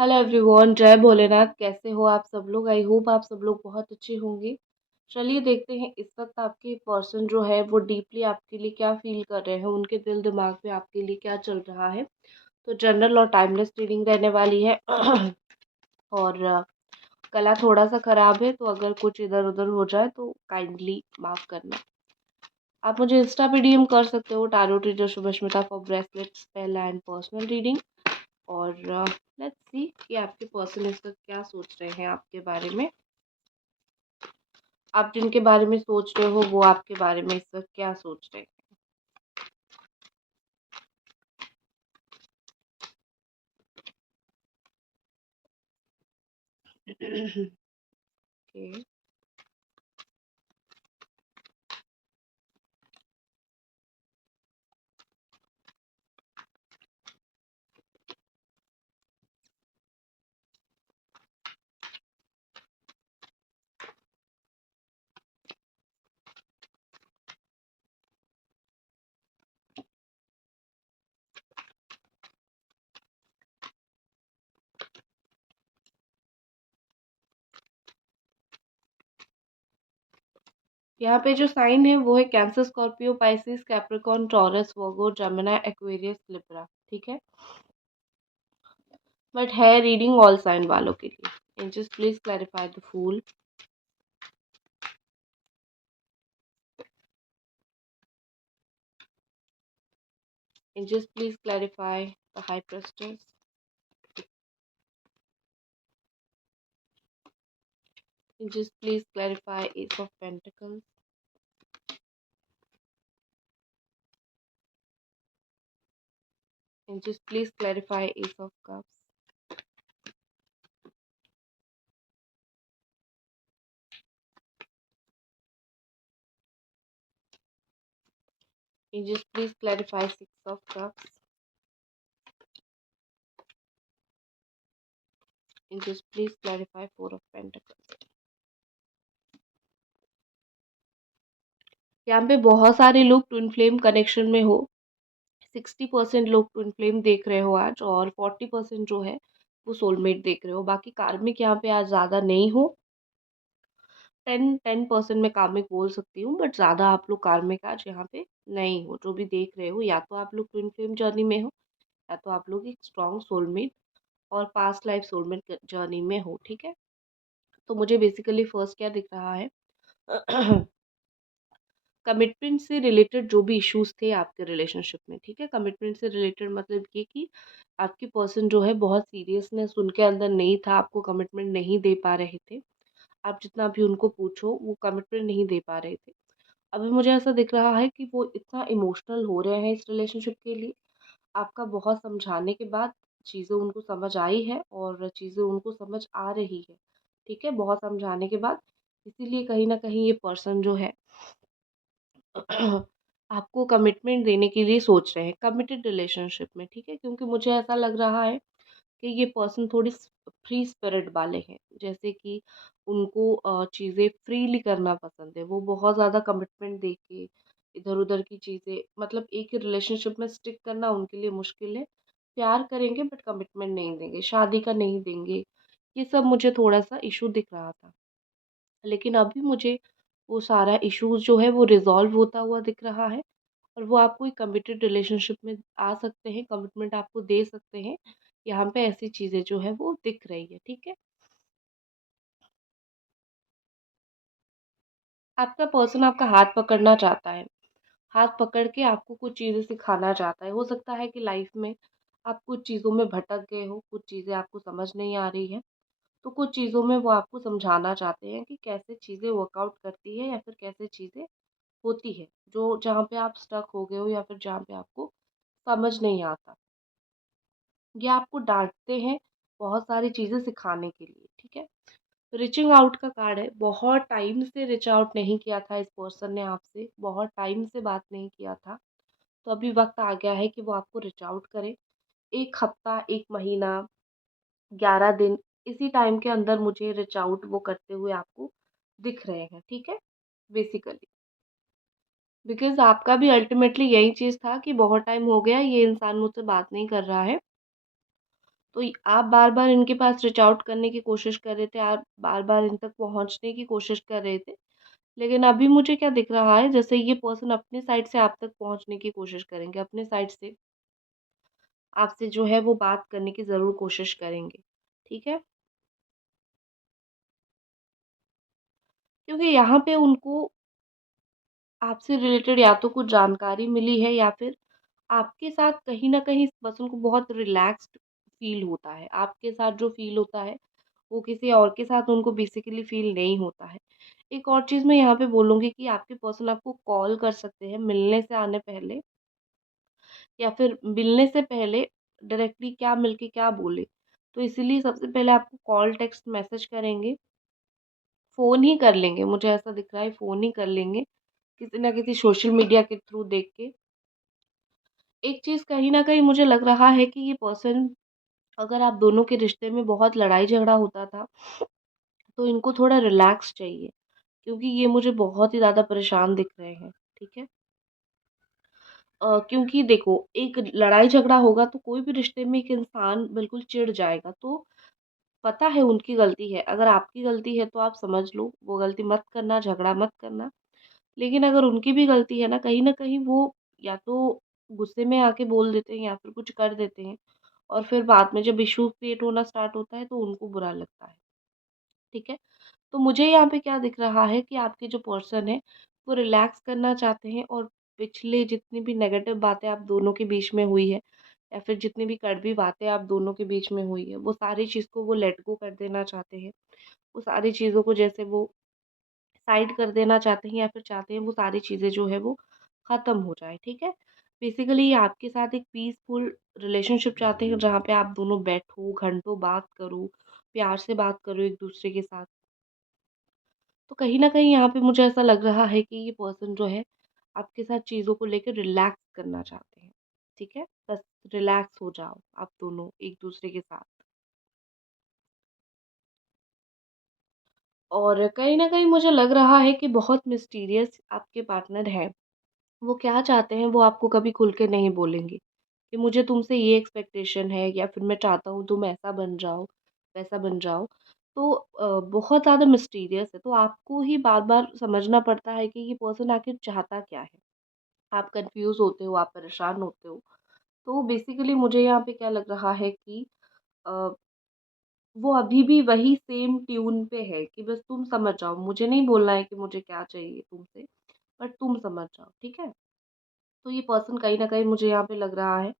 Hello everyone, जय भोलेनाथ। कैसे हो आप सब लोग? आई होप आप सब लोग बहुत अच्छे होंगे। चलिए देखते हैं इस वक्त आपके पर्सन जो है वो डीपली आपके लिए क्या फील कर रहे हैं, उनके दिल दिमाग में आपके लिए क्या चल रहा है। तो जनरल और टाइमलेस रीडिंग रहने वाली है। और गला थोड़ा सा खराब है, तो अगर कुछ इधर उधर हो जाए तो काइंडली माफ करना। आप मुझे इंस्टा पे डीएम कर सकते हो, tarot reader Shubhasmita, for bracelet spell and personal reading. और लेट्स सी कि आपके पर्सन इस वक्त क्या सोच रहे हैं आपके बारे में। आप जिनके बारे में सोच रहे हो वो आपके बारे में इस वक्त क्या सोच रहे हैं। ओके। यहाँ पे जो साइन है वो है Cancer, Scorpio, Pisces, Capricorn, Taurus, Virgo, Gemini, Aquarius, Libra. ठीक है, बट है रीडिंग ऑल साइन वालों के लिए। Angels please clarify the fool. Angels please clarify the high priestess. Angels please clarify ace of pentacles. Angels please clarify ace of cups. Angels, please clarify Six of Cups. Angels, please clarify Four of Pentacles. यहाँ पे बहुत सारे लोग twin flame connection में हो। 60% लोग twin flame देख रहे हो आज, और 40% जो है वो सोलमेट देख रहे हो। बाकी कार्मिक यहाँ पे आज ज़्यादा नहीं हो। 10% में कार्मिक बोल सकती हूँ, बट ज़्यादा आप लोग कार्मिक आज यहाँ पे नहीं हो। जो भी देख रहे हो, या तो आप लोग ट्विन फ्लेम जर्नी में हो, या तो आप लोग एक स्ट्रॉन्ग सोलमेट और पास्ट लाइफ सोलमेट जर्नी में हो। ठीक है, तो मुझे बेसिकली फर्स्ट क्या दिख रहा है। कमिटमेंट से रिलेटेड जो भी इश्यूज थे आपके रिलेशनशिप में, ठीक है, कमिटमेंट से रिलेटेड मतलब ये कि आपकी पर्सन जो है बहुत सीरियसनेस उनके अंदर नहीं था, आपको कमिटमेंट नहीं दे पा रहे थे। आप जितना भी उनको पूछो वो कमिटमेंट नहीं दे पा रहे थे। अभी मुझे ऐसा दिख रहा है कि वो इतना इमोशनल हो रहे हैं इस रिलेशनशिप के लिए। आपका बहुत समझाने के बाद चीज़ें उनको समझ आई है, और चीज़ें उनको समझ आ रही है। ठीक है, बहुत समझाने के बाद, इसीलिए कहीं ना कहीं ये पर्सन जो है आपको कमिटमेंट देने के लिए सोच रहे हैं कमिटेड रिलेशनशिप में। ठीक है, क्योंकि मुझे ऐसा लग रहा है कि ये पर्सन थोड़ी फ्री स्पिरिट वाले हैं, जैसे कि उनको चीज़ें फ्रीली करना पसंद है। वो बहुत ज़्यादा कमिटमेंट दे के इधर उधर की चीज़ें, मतलब एक ही रिलेशनशिप में स्टिक करना उनके लिए मुश्किल है। प्यार करेंगे बट कमिटमेंट नहीं देंगे, शादी का नहीं देंगे। ये सब मुझे थोड़ा सा इशू दिख रहा था, लेकिन अभी मुझे वो सारा इश्यूज जो है वो रिजॉल्व होता हुआ दिख रहा है, और वो आपको एक कमिटेड रिलेशनशिप में आ सकते हैं, कमिटमेंट आपको दे सकते हैं। यहाँ पे ऐसी चीज़ें जो है वो दिख रही है। ठीक है, आपका पर्सन आपका हाथ पकड़ना चाहता है। हाथ पकड़ के आपको कुछ चीज़ें सिखाना चाहता है। हो सकता है कि लाइफ में आप कुछ चीज़ों में भटक गए हो, कुछ चीज़ें आपको समझ नहीं आ रही है, तो कुछ चीज़ों में वो आपको समझाना चाहते हैं कि कैसे चीज़ें वर्कआउट करती है, या फिर कैसे चीज़ें होती है, जो जहाँ पे आप स्टक हो गए हो, या फिर जहाँ पे आपको समझ नहीं आता। ये आपको डाँटते हैं बहुत सारी चीज़ें सिखाने के लिए। ठीक है, रीचिंग आउट का कार्ड है। बहुत टाइम से रीच आउट नहीं किया था इस पर्सन ने आपसे, बहुत टाइम से बात नहीं किया था। तो अभी वक़्त आ गया है कि वो आपको रीच आउट करे। 1 हफ्ता, 1 महीना, 11 दिन, इसी टाइम के अंदर मुझे रीच आउट वो करते हुए आपको दिख रहे हैं। ठीक है, बेसिकली बिकॉज़ आपका भी अल्टीमेटली यही चीज़ था कि बहुत टाइम हो गया, ये इंसान मुझसे बात नहीं कर रहा है। तो आप बार-बार इनके पास रीच आउट करने की कोशिश कर रहे थे, आप बार-बार इन तक पहुँचने की कोशिश कर रहे थे। लेकिन अभी मुझे क्या दिख रहा है, जैसे ये पर्सन अपने साइड से आप तक पहुँचने की कोशिश करेंगे, अपने साइड से आपसे जो है वो बात करने की ज़रूर कोशिश करेंगे, ठीक है? क्योंकि यहाँ पे उनको आपसे रिलेटेड या तो कुछ जानकारी मिली है, या फिर आपके साथ कहीं न कहीं इस पर्सन को बहुत रिलैक्स्ड फ़ील होता है। आपके साथ जो फ़ील होता है, वो किसी और के साथ उनको बेसिकली फ़ील नहीं होता है। एक और चीज़ मैं यहाँ पे बोलूँगी कि आपके पर्सन आपको कॉल कर सकते हैं मिलने से आने पहले, या फिर मिलने से पहले डायरेक्टली क्या मिलके क्या बोले। तो इसीलिए सबसे पहले आपको कॉल, टेक्स्ट, मैसेज करेंगे, फ़ोन ही कर लेंगे, मुझे ऐसा दिख रहा है फ़ोन ही कर लेंगे, किसी न किसी सोशल मीडिया के थ्रू देख के। एक चीज़ कहीं न कहीं मुझे लग रहा है कि ये पर्सन, अगर आप दोनों के रिश्ते में बहुत लड़ाई-झगड़ा होता था, तो इनको थोड़ा रिलैक्स चाहिए, क्योंकि ये मुझे बहुत ही ज़्यादा परेशान दिख रहे हैं, ठीक है? क्योंकि देखो, एक लड़ाई-झगड़ा होगा तो कोई भी रिश्ते में एक इंसान बिल्कुल चिढ़ जाएगा, तो पता है उनकी गलती है, अगर आपकी गलती है तो आप समझ लो, वो गलती मत करना, झगड़ा मत करना। लेकिन अगर उनकी भी गलती है ना, कहीं न कहीं वो या तो गुस्से में आके बोल देते हैं, या फिर कुछ कर देते हैं, और फिर बाद में जब इश्यू क्रिएट होना स्टार्ट होता है तो उनको बुरा लगता है, ठीक है? तो मुझे यहाँ पे क्या दिख रहा है कि आपके जो पर्सन है, वो रिलैक्स करना चाहते हैं, और पिछले जितनी भी नेगेटिव बातें आप दोनों के बीच में हुई है, या फिर जितनी भी कड़वी बातें आप दोनों के बीच में हुई है, वो सारी चीज़ को वो लेट गो कर देना चाहते हैं। वो सारी चीज़ों को जैसे वो साइड कर देना चाहते हैं, या फिर चाहते हैं वो सारी चीज़ें जो है वो ख़त्म हो जाए, ठीक है? बेसिकली ये आपके साथ एक पीसफुल रिलेशनशिप चाहते हैं, जहाँ पे आप दोनों बैठो, घंटों बात करो, प्यार से बात करो एक-दूसरे के साथ। तो कहीं न कहीं यहाँ पे मुझे ऐसा लग रहा है कि ये पर्सन जो है, आपके साथ चीज़ों को लेकर रिलैक्स करना चाहते हैं, ठीक है? बस रिलैक्स हो जाओ आप दोनों एक-दूसरे के साथ। और कहीं न कहीं मुझे लग रहा है कि बहुत मिस्टीरियस आपके पार्टनर हैं। वो क्या चाहते हैं वो आपको कभी खुल के नहीं बोलेंगे, कि मुझे तुमसे ये एक्सपेक्टेशन है, या फिर मैं चाहता हूँ तुम ऐसा बन जाओ, वैसा बन जाओ। तो बहुत ज़्यादा मिस्टीरियस है, तो आपको ही बार-बार समझना पड़ता है कि ये पर्सन आखिर चाहता क्या है। आप कन्फ्यूज़ होते हो, आप परेशान होते हो। तो बेसिकली मुझे यहाँ पे क्या लग रहा है कि अ, वो अभी भी वही सेम ट्यून पे है कि बस तुम समझ जाओ। मुझे नहीं बोलना है कि मुझे क्या चाहिए तुमसे, बट तुम समझ जाओ, ठीक है? तो ये पर्सन कहीं न कहीं मुझे यहाँ पे लग रहा है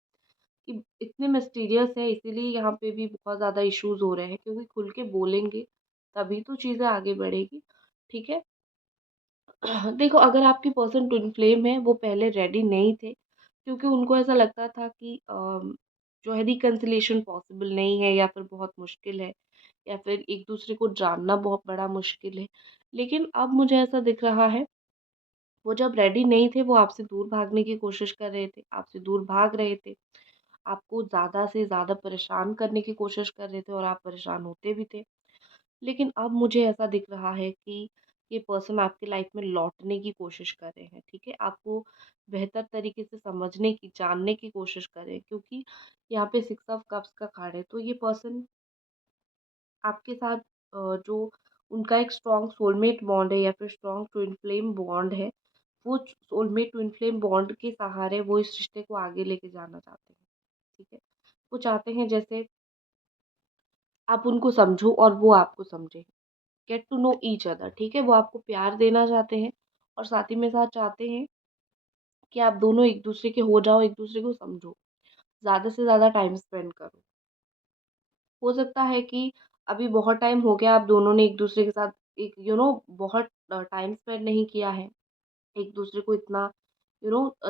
कि इतने मिस्टीरियस है, इसीलिए यहाँ पे भी बहुत ज़्यादा इश्यूज़ हो रहे हैं, क्योंकि खुल के बोलेंगे तभी तो चीज़ें आगे बढ़ेगी, ठीक है? देखो, अगर आपकी पर्सन ट्विन फ्लेम है, वो पहले रेडी नहीं थे, क्योंकि उनको ऐसा लगता था कि जो है रिकन्सिलिएशन पॉसिबल नहीं है, या फिर बहुत मुश्किल है, या फिर एक-दूसरे को जानना बहुत बड़ा मुश्किल है। लेकिन अब मुझे ऐसा दिख रहा है, वो जब रेडी नहीं थे, वो आपसे दूर भागने की कोशिश कर रहे थे, आपसे दूर भाग रहे थे, आपको ज़्यादा से ज़्यादा परेशान करने की कोशिश कर रहे थे, और आप परेशान होते भी थे। लेकिन अब मुझे ऐसा दिख रहा है कि ये पर्सन आपकी लाइफ में लौटने की कोशिश कर रहे हैं, ठीक है? आपको बेहतर तरीके से समझने की, जानने की कोशिश कर रहे हैं, क्योंकि यहाँ पे 6 ऑफ कप्स का कार्ड है, तो ये पर्सन आपके साथ जो उनका एक स्ट्रॉन्ग सोलमेट बॉन्ड है, या फिर स्ट्रॉन्ग ट्विन फ्लेम बॉन्ड है, वो सोलमेट ट्विन फ्लेम बॉन्ड के सहारे वो इस रिश्ते को आगे लेके जाना चाहते हैं, ठीक है? वो चाहते हैं जैसे आप उनको समझो और वो आपको समझे। Get to know each other, ठीक है? वो आपको प्यार देना चाहते हैं, और साथ ही में साथ चाहते हैं कि आप दोनों एक-दूसरे के हो जाओ, एक-दूसरे को समझो। ज़्यादा से ज़्यादा टाइम स्पेंड करो। हो सकता है कि अभी बहुत टाइम हो गया आप दोनों ने एक-दूसरे के साथ एक बहुत टाइम स्पेंड नहीं किया है। एक-दूसरे को इतना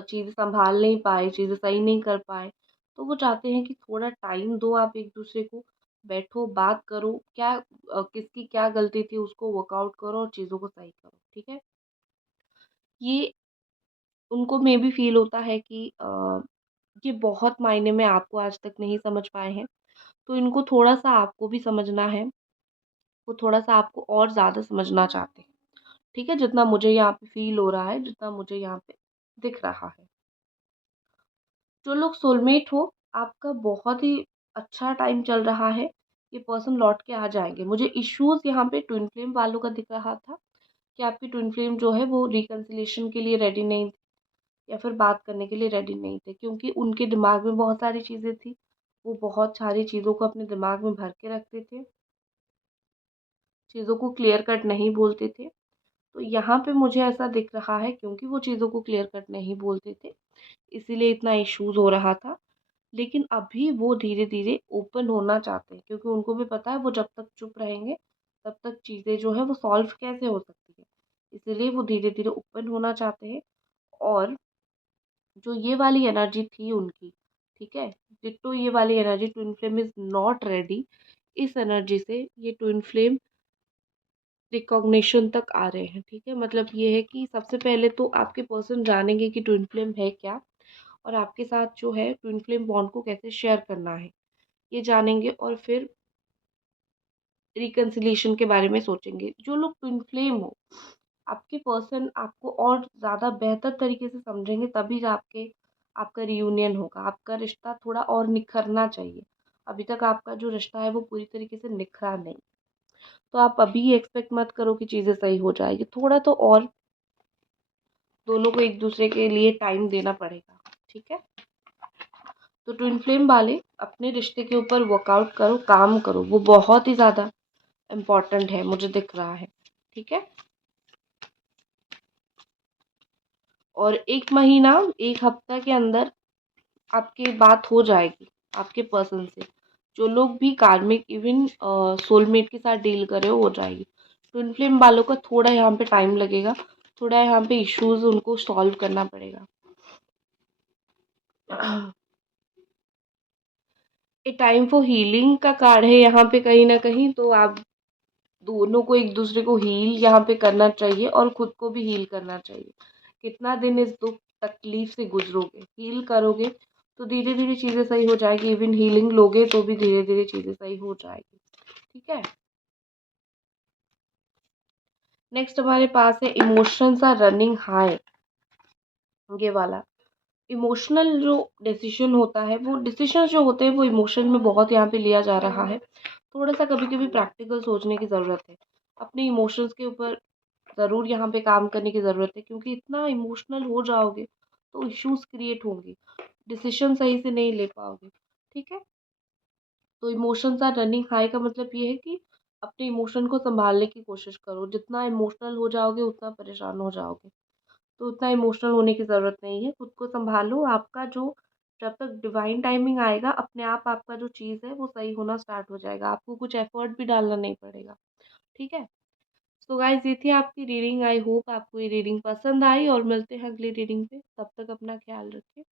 चीज़ें सँभाल नहीं पाए, चीज़ें सही नहीं कर पाए। तो वो चाहते हैं कि थोड़ा टाइम दो आप एक-दूसरे को, बैठो, बात करो, किसकी क्या गलती थी उसको वर्कआउट करो और चीज़ों को सही करो, ठीक है? ये उनको मेबी फ़ील होता है कि ये बहुत मायने में आपको आज तक नहीं समझ पाए हैं, तो इनको थोड़ा-सा आपको भी समझना है, वो थोड़ा-सा आपको और ज़्यादा समझना चाहते हैं, ठीक है? जितना मुझे यहाँ पे फ़ील हो रहा है, जितना मुझे यहाँ पे दिख रहा है। जो लोग सोलमेट हो, आपका बहुत ही अच्छा टाइम चल रहा है, ये पर्सन लौट के आ जाएँगे। मुझे इश्यूज़ यहाँ पे ट्विन फ्लेम वालों का दिख रहा था कि आपकी ट्विन फ्लेम जो है वो रिकन्सिलिएशन के लिए रेडी नहीं थी या फिर बात करने के लिए रेडी नहीं थे, क्योंकि उनके दिमाग में बहुत सारी चीज़ें थी। वो बहुत सारी चीज़ों को अपने दिमाग में भर के रखते थे, चीज़ों को क्लियर कट नहीं बोलते थे। तो यहाँ पे मुझे ऐसा दिख रहा है, क्योंकि वो चीज़ों को क्लियर कट नहीं बोलते थे, इसीलिए इतना इश्यूज़ हो रहा था। लेकिन अभी वो धीरे-धीरे ओपन होना चाहते हैं, क्योंकि उनको भी पता है वो जब तक चुप रहेंगे, तब तक चीज़ें जो है वो सॉल्व कैसे हो सकती है। इसीलिए वो धीरे-धीरे ओपन होना चाहते हैं। और जो ये वाली एनर्जी थी उनकी, ठीक है? डिट्टो ये वाली energy, twin flame is not ready. इस एनर्जी से ये ट्विन फ्लेम रिकॉग्निशन तक आ रहे हैं, ठीक है? मतलब ये है कि सबसे पहले तो आपके पर्सन जानेंगे कि ट्विन फ्लेम है क्या, और आपके साथ जो है ट्विन फ्लेम बॉन्ड को कैसे शेयर करना है, ये जानेंगे। और फिर रिकन्सिलिएशन के बारे में सोचेंगे। जो लोग ट्विन फ्लेम हो, आपके पर्सन आपको और ज़्यादा बेहतर तरीके से समझेंगे, तभी जाके आपका रियूनियन होगा। आपका रिश्ता थोड़ा और निखरना चाहिए। अभी तक आपका जो रिश्ता है वो पूरी तरीके से निखरा नहीं। तो आप अभी एक्सपेक्ट मत करो कि चीज़ें सही हो जाएगी। थोड़ा तो और दोनों को एक दूसरे के लिए टाइम देना पड़ेगा, ठीक है? तो ट्विन फ्लेम वाले अपने रिश्ते के ऊपर वर्कआउट करो, काम करो। वो बहुत ही ज़्यादा इम्पोर्टेंट है, मुझे दिख रहा है, ठीक है? और 1 महीना, 1 हफ्ता के अंदर आपकी बात हो जाएगी आपके पर्सन से। जो लोग भी कार्मिक, इवन सोलमेट के साथ डील कर रहे हो जाएगी। ट्विन फ्लेम वालों का थोड़ा यहाँ पे टाइम लगेगा, थोड़ा यहाँ पे इश्यूज़ उनको सॉल्व करना पड़ेगा। ए टाइम फॉर हीलिंग का कार्ड है यहाँ पे कहीं न कहीं, तो आप दोनों को एक दूसरे को हील यहाँ पे करना चाहिए और खुद को भी हील करना चाहिए। कितना दिन इस दुख तकलीफ से गुजरोगे, हील करोगे तो धीरे धीरे चीज़ें सही हो जाएगी। इवन हीलिंग लोगे तो भी धीरे धीरे चीज़ें सही हो जाएगी, ठीक है? नेक्स्ट हमारे पास है इमोशंस आर रनिंग हाई, ये वाला। इमोशनल जो डिसीजन होता है, वो डिसीजन जो होते हैं वो इमोशन में बहुत यहाँ पे लिया जा रहा है। थोड़ा सा कभी कभी प्रैक्टिकल सोचने की ज़रूरत है। अपने इमोशंस के ऊपर ज़रूर यहाँ पे काम करने की ज़रूरत है, क्योंकि इतना इमोशनल हो जाओगे तो इश्यूज क्रिएट होंगे, डिसीजन सही से नहीं ले पाओगे, ठीक है? तो इमोशंस आर रनिंग हाई का मतलब ये है कि अपने इमोशन को संभालने की कोशिश करो। जितना इमोशनल हो जाओगे उतना परेशान हो जाओगे। तो उतना इमोशनल होने की ज़रूरत नहीं है। खुद को सँभालो। आपका जो जब तक डिवाइन टाइमिंग आएगा, अपने आप आपका जो चीज़ है वो सही होना स्टार्ट हो जाएगा। आपको कुछ एफ़र्ट भी डालना नहीं पड़ेगा, ठीक है? सो गाइज़, ये थी आपकी रीडिंग। आई होप आपको ये रीडिंग पसंद आई, और मिलते हैं अगली रीडिंग पे। तब तक अपना ख़्याल रखें।